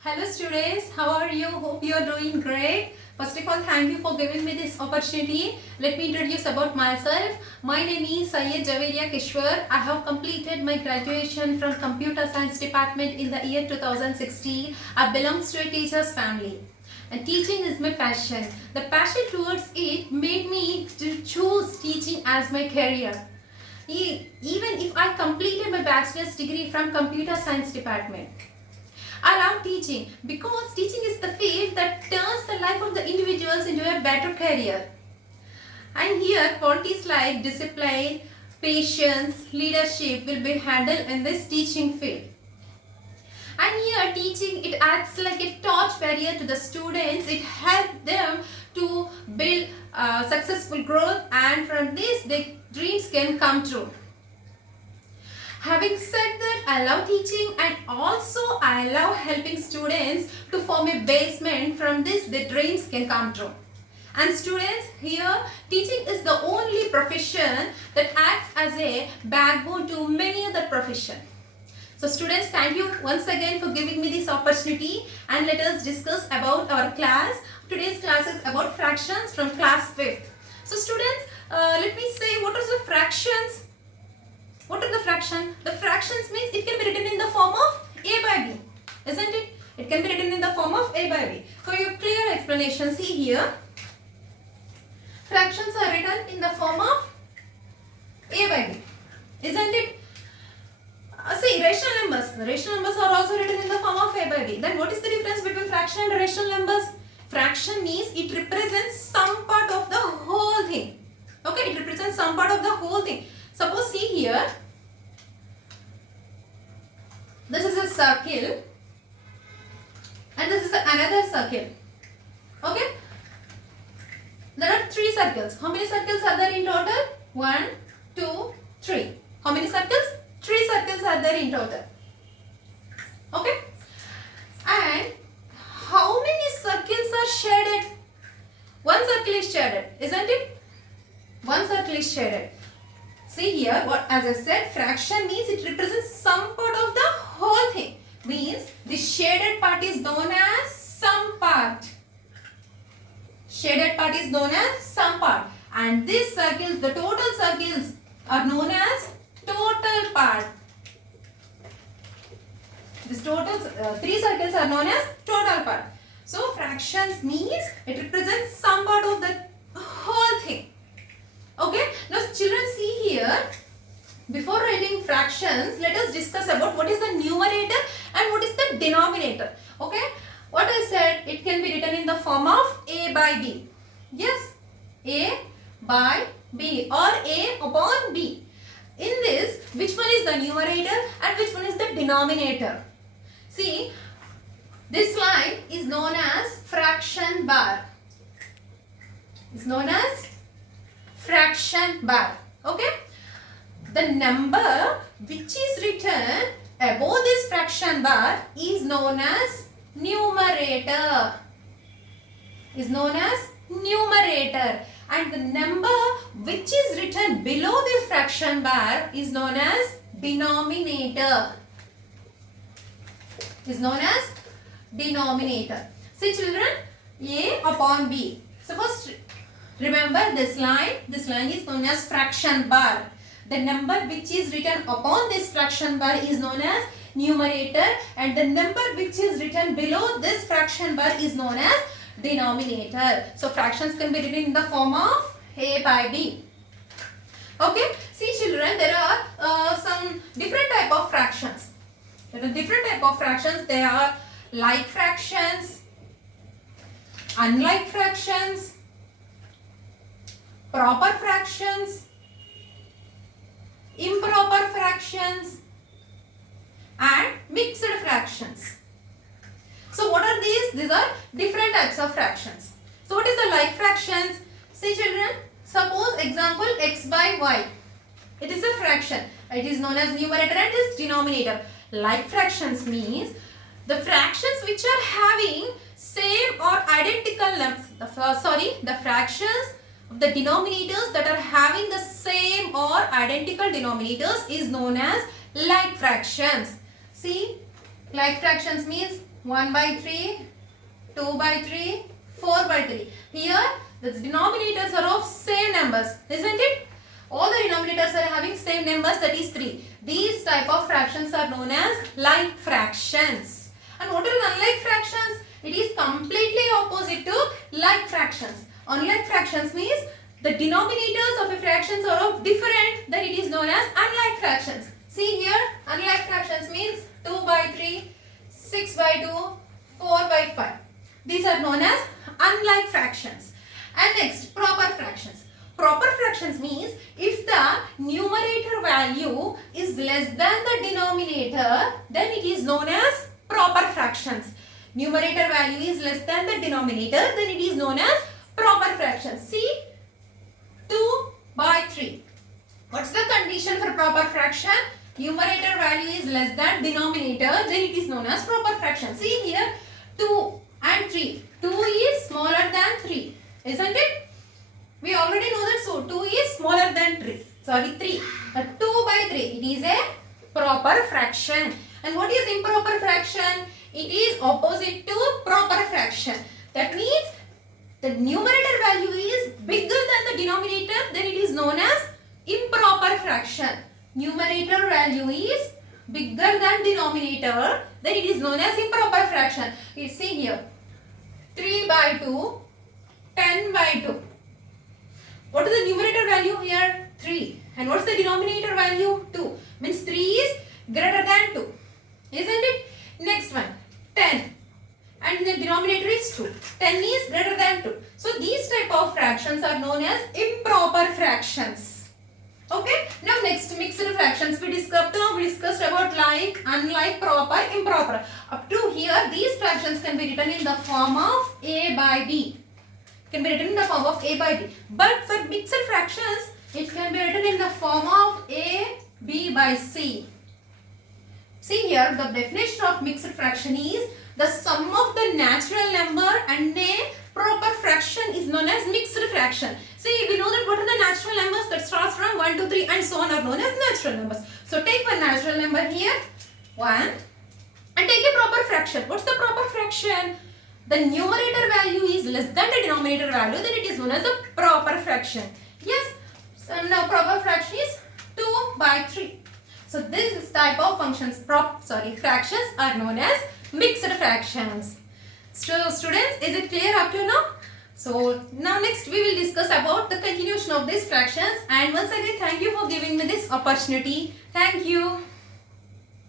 Hello students, how are you? Hope you are doing great. First of all, thank you for giving me this opportunity. Let me introduce about myself. My name is Syed Javeria Kishwar. I have completed my graduation from Computer Science Department in the year 2016. I belong to a teacher's family. And teaching is my passion. The passion towards it made me to choose teaching as my career. Even if I completed my bachelor's degree from Computer Science Department. I love teaching because teaching is the field that turns the life of the individuals into a better career. And here qualities like discipline, patience, leadership will be handled in this teaching field. And here teaching, it acts like a torch barrier to the students. It helps them to build successful growth, and from this their dreams can come true. Having said that, I love teaching and also I love helping students to form a basement. From this their dreams can come true. And students, here teaching is the only profession that acts as a backbone to many other professions. So students, thank you once again for giving me this opportunity, and let us discuss about our class. Today's class is about fractions from class 5th. So students, let me say what are the fractions. What are the fractions? The fractions means it can be written in the form of a by b, isn't it? It can be written in the form of a by b. For your clear explanation, see here. Fractions are written in the form of a by b, isn't it? See, rational numbers. The rational numbers are also written in the form of a by b. Then what is the difference between fraction and rational numbers? Fraction means it represents some part of the whole thing. Okay, it represents some part of the whole thing. Suppose see here, this is a circle and this is another circle. Okay, there are 3 circles. How many circles are there in total? 1, 2, 3. How many circles? 3 circles are there in total. Okay, and how many circles are shaded? 1 circle is shaded, isn't it? 1 circle is shaded. See here, what as I said, fraction means it represents some part of the whole thing. Means the shaded part is known as some part. Shaded part is known as some part. And these circles, the total circles, are known as total part. This total 3 circles are known as total part. So fractions means it represents some part of the whole thing. Okay, now children, see here, before writing fractions, let us discuss about what is the numerator and what is the denominator. Okay, what I said, it can be written in the form of a by b. Yes, a by b or a upon b. In this, which one is the numerator and which one is the denominator? See, this line is known as fraction bar. It's known as fraction bar. Okay, the number which is written above this fraction bar is known as numerator. Is known as numerator, and the number which is written below this fraction bar is known as denominator. Is known as denominator. See children, a upon b. Suppose remember this line is known as fraction bar. The number which is written upon this fraction bar is known as numerator, and the number which is written below this fraction bar is known as denominator. So fractions can be written in the form of a by b. Okay, see children, there are some different type of fractions. There are different type of fractions. They are like fractions, unlike fractions, proper fractions, improper fractions, and mixed fractions. So what are these? These are different types of fractions. So what is the like fractions? See children, suppose example x by y. It is a fraction. It is known as numerator and this denominator. Like fractions means the fractions which are having same or identical numbers. The fractions of the denominators that are having the same or identical denominators is known as like fractions. See, like fractions means 1 by 3, 2 by 3, 4 by 3. Here the denominators are of same numbers, isn't it? All the denominators are having same numbers, that is 3. These type of fractions are known as like fractions. And what are unlike fractions? It is completely opposite to like fractions. Unlike fractions means the denominators of a fractions are of different, then it is known as unlike fractions. See here, unlike fractions means 2 by 3, 6 by 2, 4 by 5. These are known as unlike fractions. And next, proper fractions. Proper fractions means if the numerator value is less than the denominator, then it is known as proper fractions. Numerator value is less than the denominator, then it is known as proper fractions. See, 2 by 3. What's the condition for proper fraction? Numerator value is less than denominator, then it is known as proper fraction. See here, 2 and 3. 2 is smaller than 3, isn't it? We already know that, so 2 is smaller than 3. Sorry, 3. 2 by 3, it is a proper fraction. And what is improper fraction? It is opposite to proper fraction. That means the numerator value is bigger than the denominator, then it is known as improper fraction. Numerator value is bigger than denominator, then it is known as improper fraction. You see here, 3 by 2, 10 by 2. What is the numerator value here? 3. And what's the denominator value? 2. Means 3 is greater than 2. Isn't it? Next one, 10. And the denominator is 2. 10 is greater than 2. So these type of fractions are known as improper fractions. Okay. Now next, mixed fractions. We discussed about like, unlike, proper, improper. Up to here, these fractions can be written in the form of A by B. Can be written in the form of A by B. But for mixed fractions, it can be written in the form of A, B by C. See here, the definition of mixed fraction is the sum of the natural number and a proper fraction is known as mixed fraction. See, we know that what are the natural numbers that starts from 1, 2, 3 and so on are known as natural numbers. So take one natural number here, 1, and take a proper fraction. What's the proper fraction? The numerator value is less than the denominator value, then it is known as a proper fraction. Yes, so now proper fraction is 2 by 3. So this type of fractions are known as mixed fractions. So students, is it clear up to now? So now next we will discuss about the continuation of these fractions, and once again thank you for giving me this opportunity. Thank you.